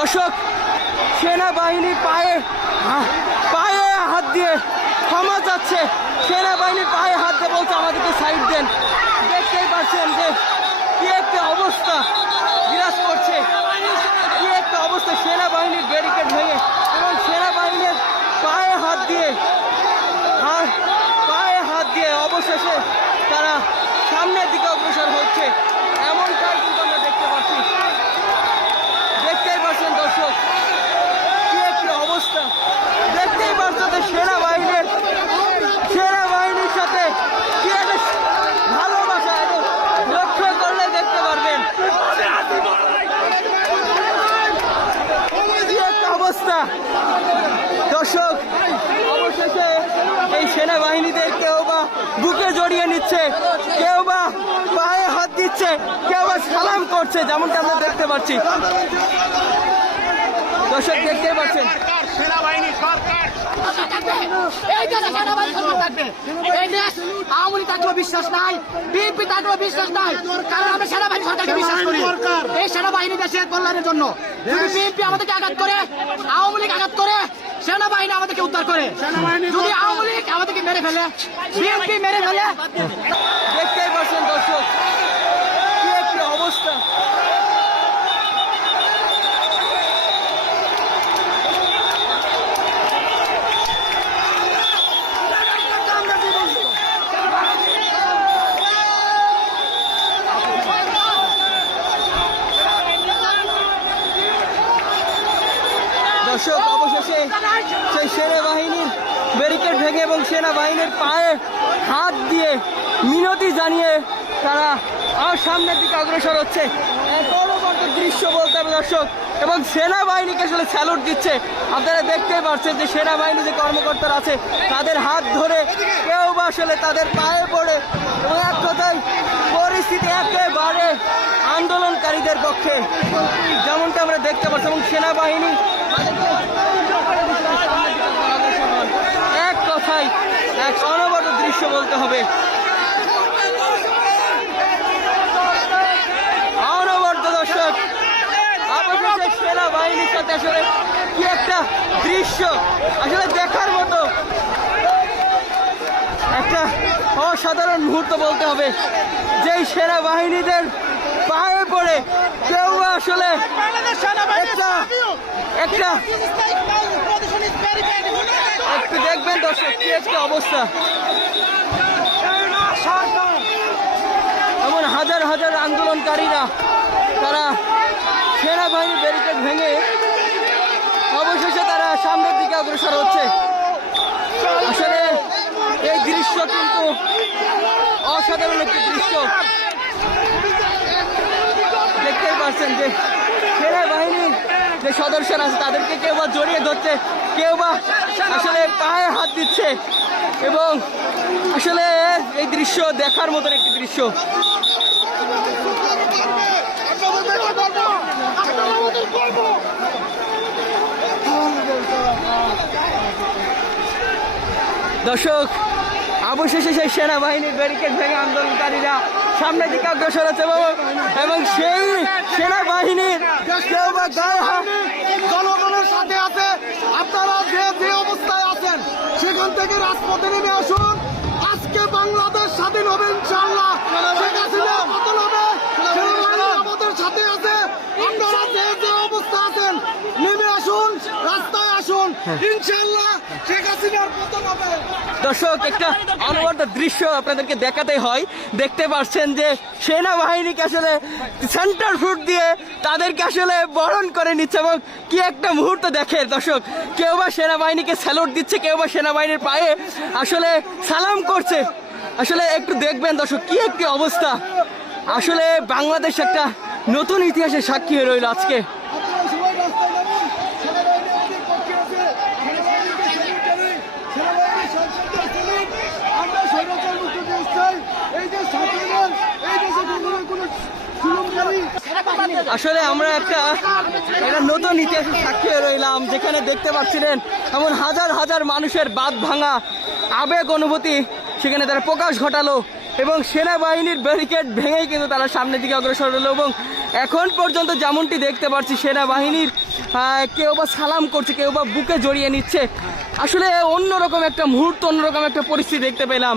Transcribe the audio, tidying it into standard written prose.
দর্শক, সেনাবাহিনী পায়ে হাত দিয়ে ক্ষমা চাচ্ছে। সেনাবাহিনীর পায়ে হাত দিয়ে বলছে আমাদেরকে সাইড দেন। দেখতেই পাচ্ছেন যে কি একটা অবস্থা বিরাজ করছে, কি একটা অবস্থা। সেনাবাহিনীর ব্যারিকেড ভেঙে এবং সেনাবাহিনীর পায়ে হাত দিয়ে অবশেষে তারা সামনের দিকে অগ্রসর হচ্ছে, এমনটাই কিন্তু আমরা দেখতে পাচ্ছি। দেখতেই পাচ্ছেন দর্শক, কি একটা অবস্থা। দেখতেই পাচ্ছেন যে সেনাবাহিনীর সাথে কি একটা ভালোবাসা, লক্ষ্য করলে দেখতে পারবেন কি একটা অবস্থা। দর্শক, অবশেষে এই সেনাবাহিনীদের কেউ বা বুকে জড়িয়ে নিচ্ছে, কেউ বা পায়ে হাত দিচ্ছে, কেউ বা সালাম করছে, যেমনটা আমরা দেখতে পাচ্ছি। দর্শক, দেখতেই পাচ্ছেন সেনাবাহিনী সরকার এই দেশে সেনাবাহিনী সরকার থাকবে। এই দেশ আওয়ামী লীগ থাকলেও বিশ্বাস নাই, বিএনপি থাকলেও বিশ্বাস নাই, কারণ আমরা সেনাবাহিনী সরকারকে বিশ্বাস করি। এই সেনাবাহিনী দেশের কল্যাণের জন্য। যদি বিএনপি আমাদেরকে আঘাত করে, আওয়ামী লীগ আঘাত করে, সেনাবাহিনী আমাদেরকে উদ্ধার করে। যদি আওয়ামী লীগ আমাদেরকে মেরে ফেলে, বিএনপি মেরে ফেলে। দেখতেই পাচ্ছেন দর্শক, কি একটা অবস্থা। দর্শক, অবশেষে সেই সেনাবাহিনীর ব্যারিকেড ভেঙে এবং সেনাবাহিনীর পায়ে হাত দিয়ে মিনতি জানিয়ে তারা আর সামনের দিকে অগ্রসর হচ্ছে। এক অনবদ্য দৃশ্য বলতে হবে দর্শক, এবং সেনাবাহিনীকে আসলে স্যালুট দিচ্ছে। আপনারা দেখতেই পাচ্ছেন যে সেনাবাহিনী যে কর্মকর্তারা আছে তাদের হাত ধরে, কেউ বা আসলে তাদের পায়ে পড়ে, এবং এক কথায় পরিস্থিতি একেবারে আন্দোলনকারীদের পক্ষে, যেমনটা আমরা দেখতে পাচ্ছি। এবং সেনাবাহিনী এক কথায় এক অনবদ্য দৃশ্য বলতে হবে, অনবদ্য। দর্শক, অবশেষে সেনাবাহিনীর সাথে আসলে কি একটা দৃশ্য, আসলে দেখার মতো একটা অসাধারণ মুহূর্ত বলতে হবে। যেই সেনাবাহিনীদের পায়ে পড়ে কেউ আসলে একটু দেখবেন দর্শক, কি একটা অবস্থা। এমন হাজার হাজার আন্দোলনকারীরা তারা সেনাবাহিনীর ব্যারিকেড ভেঙে অবশেষে তারা সামনের দিকে অগ্রসর হচ্ছে। আসলে এই দৃশ্য কিন্তু অসাধারণ একটি দৃশ্য। দেখতেই পাচ্ছেন যে সেনাবাহিনীর যে সদস্যরা আছে তাদেরকে কেউ বা জড়িয়ে ধরছে, কেউ বা আসলে পায়ে হাত দিচ্ছে, এবং আসলে এই দৃশ্য দেখার মতন একটি দৃশ্য। দর্শক, অবশেষে সেই সেনাবাহিনীর ব্যারিকেড ভেঙে আন্দোলনকারীরা সামনের দিকে অগ্রসর হচ্ছে, এবং সেই সেনাবাহিনীর কেউ বা গায়ে হাত জনগণের সাথে আছে। আপনারা যে অবস্থায় আছেন সেখান থেকে রাজপথে নেমে আসুন। আজকে বাংলাদেশ স্বাধীন হবে ইনশাআল্লাহ। শেখ হাসিনা পতন হবে, সেনাবাহিনী আমাদের সাথে আছে। আপনারা যে অবস্থা আছেন নেমে আসুন, রাস্তায় আসুন, ইনশাআল্লাহ শেখ হাসিনার পতন হবে। দর্শক, একটা অনবদ্য দৃশ্য আপনাদেরকে দেখাতে হয়। দেখতে পাচ্ছেন যে সেনাবাহিনীকে আসলে সেন্টার ফুট দিয়ে তাদেরকে আসলে বরণ করে নিচ্ছে, এবং কি একটা মুহূর্ত দেখে দর্শক। কেউ বা সেনাবাহিনীকে স্যালুট দিচ্ছে, কেউ বা সেনাবাহিনীর পায়ে আসলে সালাম করছে। আসলে একটু দেখবেন দর্শক, কি একটি অবস্থা। আসলে বাংলাদেশ একটা নতুন ইতিহাসের সাক্ষী হয়ে রইল আজকে। আসলে আমরা একটা নতুন ইতিহাসের সাক্ষী হয়ে রইলাম, যেখানে দেখতে পাচ্ছিলেন এমন হাজার হাজার মানুষের বাঁধ ভাঙা আবেগ অনুভূতি সেখানে তারা প্রকাশ ঘটালো। এবং সেনাবাহিনীর ব্যারিকেড ভেঙেই কিন্তু তারা সামনের দিকে অগ্রসর হলো। এবং এখন পর্যন্ত যেমনটি দেখতে পাচ্ছি সেনাবাহিনীর কেউ বা সালাম করছে, কেউ বা বুকে জড়িয়ে নিচ্ছে। আসলে অন্যরকম একটা মুহূর্ত, অন্যরকম একটা পরিস্থিতি দেখতে পেলাম।